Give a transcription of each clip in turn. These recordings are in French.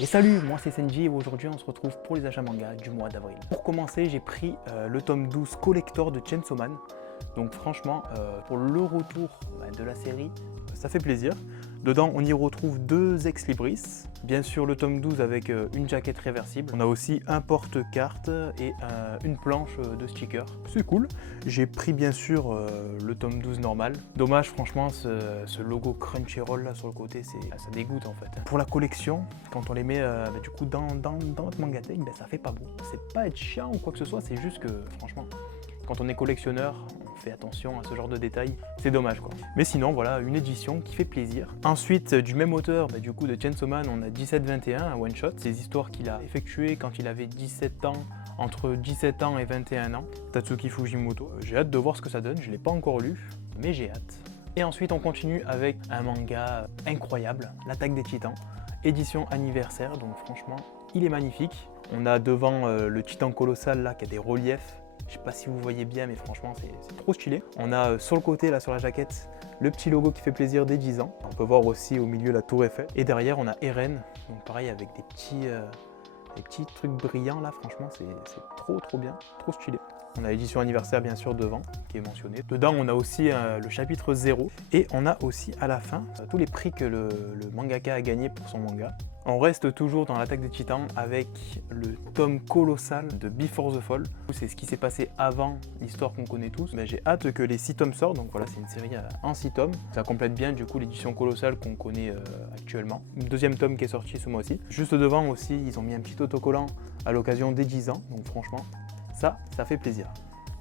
Et salut, moi c'est Senji et aujourd'hui on se retrouve pour les achats manga du mois d'avril. Pour commencer, j'ai pris le tome 12 collector de Chainsaw Man. Donc franchement, pour le retour de la série, ça fait plaisir. Dedans, on y retrouve deux ex-libris. Bien sûr, le tome 12 avec une jaquette réversible. On a aussi un porte-carte et une planche de stickers. C'est cool. J'ai pris bien sûr le tome 12 normal. Dommage, franchement, ce logo Crunchyroll là sur le côté, ça dégoûte en fait. Pour la collection, quand on les met du coup dans notre mangatech, ça fait pas beau. C'est pas être chiant ou quoi que ce soit, c'est juste que franchement, quand on est collectionneur, on fait attention à ce genre de détails, c'est dommage quoi. Mais sinon voilà, une édition qui fait plaisir. Ensuite, du même auteur, du coup de Chainsaw Man, on a 1721, un one shot. Des histoires qu'il a effectuées quand il avait 17 ans, entre 17 ans et 21 ans. Tatsuki Fujimoto. J'ai hâte de voir ce que ça donne, je ne l'ai pas encore lu, mais j'ai hâte. Et ensuite on continue avec un manga incroyable, L'Attaque des Titans, édition anniversaire, donc franchement, il est magnifique. On a devant le titan colossal là qui a des reliefs. Je sais pas si vous voyez bien, mais franchement, c'est trop stylé. On a sur le côté, là sur la jaquette, le petit logo qui fait plaisir des 10 ans. On peut voir aussi au milieu la tour Eiffel. Et derrière, on a Eren, donc pareil avec des petits trucs brillants là. Franchement, c'est trop bien, trop stylé. On a l'édition anniversaire bien sûr devant, qui est mentionnée. Dedans, on a aussi le chapitre 0. Et on a aussi à la fin tous les prix que le mangaka a gagné pour son manga. On reste toujours dans l'Attaque des Titans avec le tome colossal de Before the Fall. C'est ce qui s'est passé avant l'histoire qu'on connaît tous. J'ai hâte que les 6 tomes sortent, donc voilà, c'est une série en 6 tomes. Ça complète bien du coup l'édition colossale qu'on connaît actuellement. Deuxième tome qui est sorti ce mois-ci. Juste devant aussi, ils ont mis un petit autocollant à l'occasion des 10 ans, donc franchement, ça fait plaisir.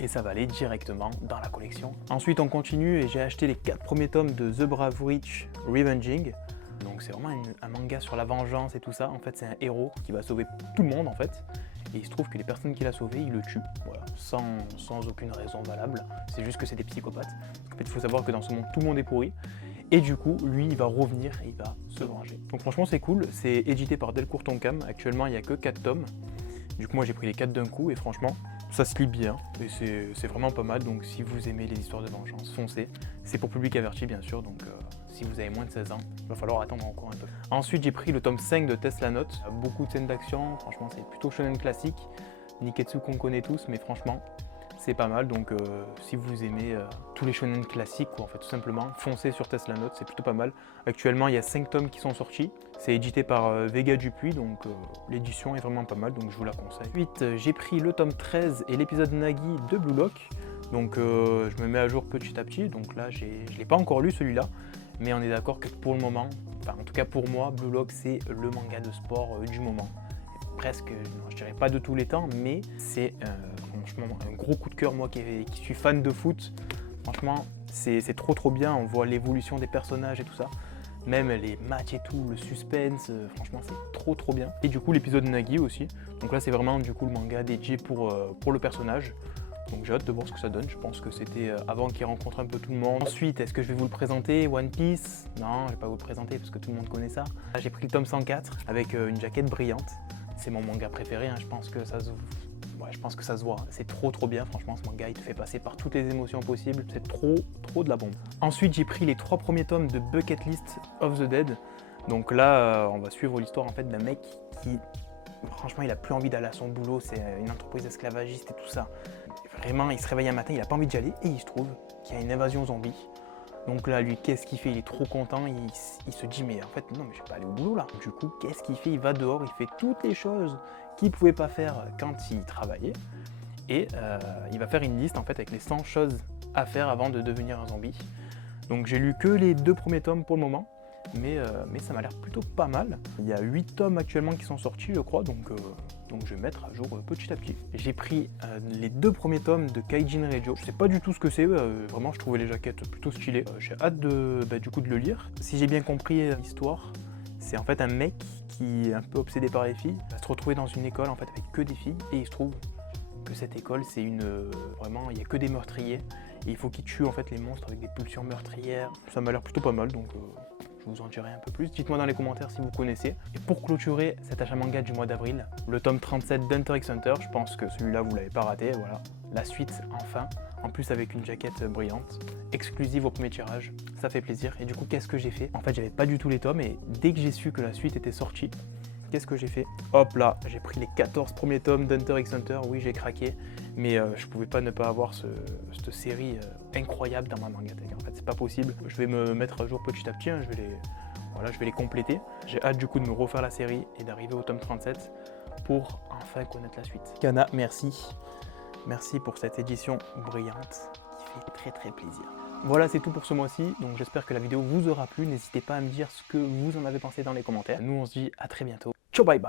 Et ça va aller directement dans la collection. Ensuite, on continue et j'ai acheté les 4 premiers tomes de The Brave Witch Revenging. Donc c'est vraiment un manga sur la vengeance et tout ça. En fait, c'est un héros qui va sauver tout le monde en fait. Et il se trouve que les personnes qu'il a sauvées, il le tue. Voilà, sans aucune raison valable. C'est juste que c'est des psychopathes. En fait, il faut savoir que dans ce monde, tout le monde est pourri. Et du coup, lui, il va revenir et il va se venger. Donc franchement, c'est cool. C'est édité par Delcourt Tonkam. Actuellement, il n'y a que 4 tomes. Du coup, moi, j'ai pris les 4 d'un coup et franchement, ça se lit bien et c'est vraiment pas mal. Donc si vous aimez les histoires de vengeance, foncez. C'est pour public averti, bien sûr. Donc si vous avez moins de 16 ans, il va falloir attendre encore un peu. Ensuite, j'ai pris le tome 5 de Tesla Note. Beaucoup de scènes d'action. Franchement, c'est plutôt shonen classique. Niketsu qu'on connaît tous, mais franchement, c'est pas mal. Donc si vous aimez tous les shonen classiques, quoi, en fait, tout simplement, foncez sur Tesla Note, c'est plutôt pas mal. Actuellement, il y a 5 tomes qui sont sortis. C'est édité par Vega Dupuis, donc l'édition est vraiment pas mal, donc je vous la conseille. Ensuite, j'ai pris le tome 13 et l'épisode Nagi de Blue Lock. Donc je me mets à jour petit à petit. Donc là, je ne l'ai pas encore lu celui-là, mais on est d'accord que pour le moment, enfin en tout cas pour moi, Blue Lock c'est le manga de sport du moment. Presque, non, je dirais pas de tous les temps, mais c'est franchement un gros coup de cœur, moi qui suis fan de foot. Franchement, c'est trop bien, on voit l'évolution des personnages et tout ça. Même les matchs et tout, le suspense, franchement c'est trop bien. Et du coup l'épisode Nagi aussi, donc là c'est vraiment du coup le manga dédié pour le personnage. Donc j'ai hâte de voir ce que ça donne, je pense que c'était avant qu'il rencontre un peu tout le monde. Ensuite, est-ce que je vais vous le présenter, One Piece? Non, je vais pas vous le présenter parce que tout le monde connaît ça. Là, j'ai pris le tome 104 avec une jaquette brillante. C'est mon manga préféré, hein. Je pense que ça se voit. C'est trop bien, franchement ce manga il te fait passer par toutes les émotions possibles. C'est trop de la bombe. Ensuite j'ai pris les 3 premiers tomes de Bucket List of the Dead. Donc là on va suivre l'histoire en fait d'un mec qui franchement il a plus envie d'aller à son boulot, c'est une entreprise esclavagiste et tout ça. Vraiment il se réveille un matin, il a pas envie d'y aller et il se trouve qu'il y a une invasion zombie. Donc là, lui, qu'est-ce qu'il fait? Il est trop content, il se dit, mais en fait, non, mais je vais pas aller au boulot là. Du coup, qu'est-ce qu'il fait? Il va dehors, il fait toutes les choses qu'il pouvait pas faire quand il travaillait. Et il va faire une liste en fait avec les 100 choses à faire avant de devenir un zombie. Donc j'ai lu que les 2 premiers tomes pour le moment, mais ça m'a l'air plutôt pas mal. Il y a 8 tomes actuellement qui sont sortis, je crois, donc je vais mettre à jour petit à petit. J'ai pris les 2 premiers tomes de Kaijin Reggio. Je sais pas du tout ce que c'est, vraiment je trouvais les jaquettes plutôt stylées. J'ai hâte du coup de le lire. Si j'ai bien compris l'histoire, c'est en fait un mec qui est un peu obsédé par les filles. Il va se retrouver dans une école en fait avec que des filles et il se trouve que cette école c'est vraiment il n'y a que des meurtriers et il faut qu'il tue en fait les monstres avec des pulsions meurtrières. Ça m'a l'air plutôt pas mal, donc je vous en dirai un peu plus. Dites-moi dans les commentaires si vous connaissez. Et pour clôturer cet achat manga du mois d'avril, le tome 37 d'Hunter x Hunter, je pense que celui-là vous l'avez pas raté, voilà. La suite enfin, en plus avec une jaquette brillante, exclusive au premier tirage, ça fait plaisir. Et du coup qu'est-ce que j'ai fait? En fait j'avais pas du tout les tomes et dès que j'ai su que la suite était sortie, qu'est-ce que j'ai fait? Hop là, j'ai pris les 14 premiers tomes d'Hunter x Hunter. Oui, j'ai craqué, mais je pouvais pas ne pas avoir cette série incroyable dans ma mangatech. En fait, c'est pas possible. Je vais me mettre à jour petit à petit, hein. Voilà, je vais les compléter. J'ai hâte du coup de me refaire la série et d'arriver au tome 37 pour enfin connaître la suite. Kana, merci. Merci pour cette édition brillante qui fait très très plaisir. Voilà, c'est tout pour ce mois-ci, donc j'espère que la vidéo vous aura plu. N'hésitez pas à me dire ce que vous en avez pensé dans les commentaires. Nous, on se dit à très bientôt. Ciao, bye bye.